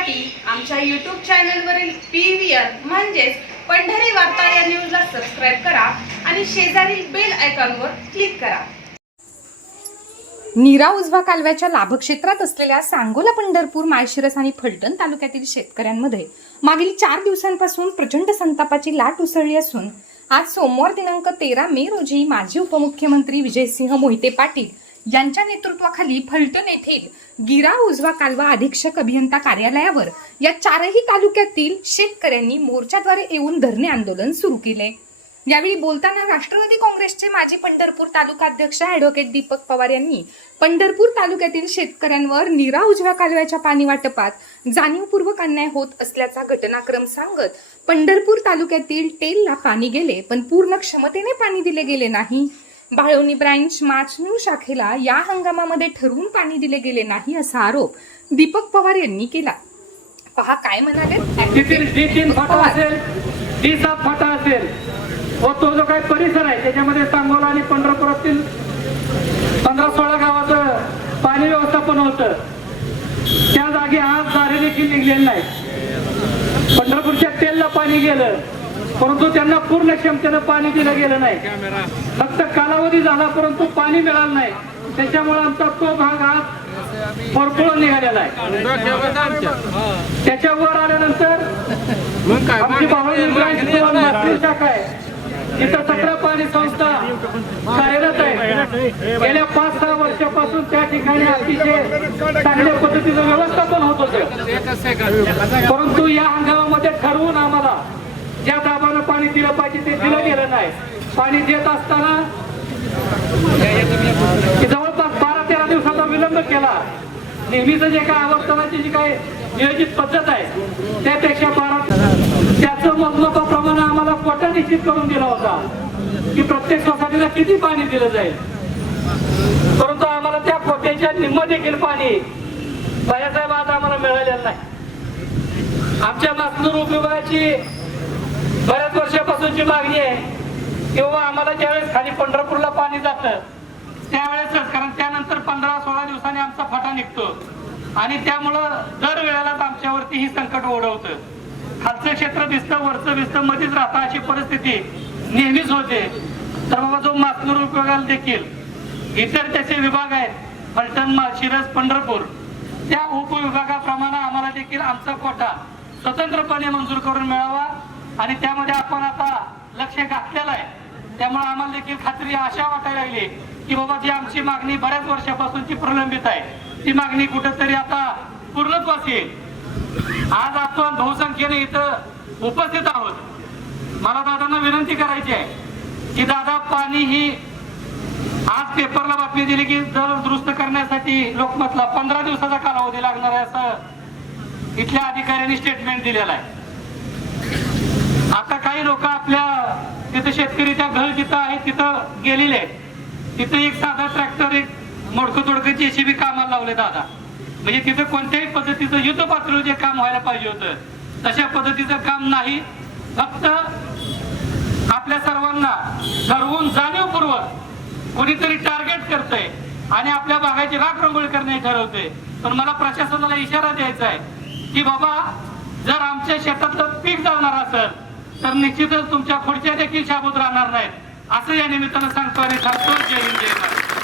पाहण्यासाठी आमच्या यूट्यूब चॅनलवरील पी व्ही आर म्हणजेच पंढरी वार्ता या न्यूजला सबस्क्राईब करा आणि शेजारील बेल आयकॉनवर क्लिक करा. नीरा उजवा कालव्याच्या लाभक्षेत्रात असलेल्या सांगोला पंढरपूर माळशिरस आणि फलटण तालुक्यातील शेतकऱ्यांमध्ये मागील चार दिवसांपासून प्रचंड संतापाची लाट उसळली असून आज सोमवार दिनांक तेरा मे रोजी माजी उपमुख्यमंत्री विजयसिंह मोहिते पाटील यांच्या नेतृत्वाखाली फलटण येथील गिरा उजवा कालवा अधीक्षक अभियंता कार्यालयावर या चारही तालुक्यातील शेतकऱ्यांनी मोर्चाद्वारे येऊन धरणे आंदोलन सुरू केले. यावेळी बोलताना राष्ट्रवादी काँग्रेसचे माजी पंढरपूर तालुका अध्यक्ष ऍडव्होकेट दीपक पवार यांनी पंढरपूर तालुक्यातील शेतकऱ्यांवर निरा उजव्या कालव्याच्या पाणी वाटपात जाणीवपूर्वक अन्याय होत असल्याचा घटनाक्रम सांगत पंढरपूर तालुक्यातील टेलला पाणी गेले पण पूर्ण क्षमतेने पाणी दिले गेले नाही. बाळवणी ब्रँच माचनूर शाखेला या हंगामामध्ये ठरवून पाणी दिले गेले नाही असा आरोप दीपक पवार यांनी केला. पहा काय म्हणाले? तीन असेल असेल व तो जो काही परिसर आहे त्याच्यामध्ये सांगोला आणि पंढरपुरातील पंधरा सोळा गावाचं पाणी व्यवस्थापन होतं. त्या जागी आज दारे देखील निघलेले नाही पंढरपूरच्या तेलला पाणी गेलं. परंतु त्यांना पूर्ण क्षमतेनं पाणी दिलं गेलं नाही. फक्त कालावधी झाला परंतु पाणी मिळालं नाही. त्याच्यामुळे आमचा तो भाग आज भरपूर निघालेला आहे. त्याच्यावर आल्यानंतर आमची शाखा आहे. तिथं सतरा पाणी संस्था कार्यरत आहे. गेल्या पाच सहा वर्षापासून त्या ठिकाणी अतिशय चांगल्या पद्धतीचं व्यवस्थापन होत होतं. परंतु या हंगामामध्ये ठरवून आम्हाला ज्या दाबानं पाणी दिलं पाहिजे ते दिलं गेलं नाही. पाणी देत असताना की जवळपास बारा तेरा दिवसाचा विलंब केला. नेहमीच जे काय आवर्तनाची जी काय नियोजित पद्धत आहे त्यापेक्षा बारा त्याचं मोजमापाप्रमाणे आम्हाला कोटा निश्चित करून दिला होता की प्रत्येक सोसायटीला किती पाणी दिलं जाईल. परंतु आम्हाला त्या कोट्याच्या निम्म देखील पाणी बायासाहेब आज आम्हाला मिळालेलं नाही. आमच्या मासनूर उपयोगाची बऱ्याच वर्षापासूनची मागणी आहे किंवा आम्हाला ज्यावेळेस खाली पंढरपूरला पाणी जातं त्यावेळेसच कारण त्यानंतर पंधरा सोळा दिवसांनी आमचा फाटा निघतो. आणि त्यामुळं दर वेळेलाच आमच्यावरती ही संकट ओढवतं. खालचं क्षेत्र दिसतं वरचं दिसतं मध्येच राहतं अशी परिस्थिती नेहमीच होते. तर बाबा जो मातनूर उपयोगाला देखील इतर त्याचे विभाग आहेत फलटण माळशिरस पंढरपूर त्या उपविभागाप्रमाणे आम्हाला देखील आमचा कोटा स्वतंत्रपणे मंजूर करून मिळावा. आणि त्यामध्ये आपण आता लक्ष घातलेलं आहे. त्यामुळे आम्हाला देखील खात्री आशा वाटायला लागली की बाबा जी आमची मागणी बऱ्याच वर्षापासूनची प्रलंबित आहे. ती मागणी कुठेतरी आता पूर्णत्वास येईल. आज आपण बहुसंख्येने इथं उपस्थित आहोत. मला दादांना विनंती करायची आहे की दादा पाणी ही आज पेपरला बातमी दिली की दर दुरुस्त करण्यासाठी लोकमतला पंधरा दिवसाचा कालावधी लागणार आहे असं इथल्या अधिकाऱ्यांनी स्टेटमेंट दिलेला आहे आता काही लोक आपल्या तिथे शेतकरी त्या घर जिथं आहे तिथं गेलेले आहेत. तिथं एक साधा ट्रॅक्टर एक मोडकं तोडकं जेसीबी कामाला लावले दादा. म्हणजे तिथं कोणत्याही पद्धतीचं युद्ध पातळीवर जे काम व्हायला पाहिजे होतं तशा पद्धतीचं काम नाही. फक्त आपल्या सर्वांना ठरवून जाणीवपूर्वक कोणीतरी टार्गेट करतंय आणि आपल्या भागाची राख रंगोळी करणे ठरवते पण मला प्रशासनाला इशारा द्यायचा आहे की बाबा जर आमच्या शेतातलं पीक जाणार असेल तर निश्चितच तुमच्या खुर्च्या देखील शाबूत राहणार नाहीत. असं या निमित्तानं सांगतो आणि सांगतो जय हिंद जय महाराष्ट्र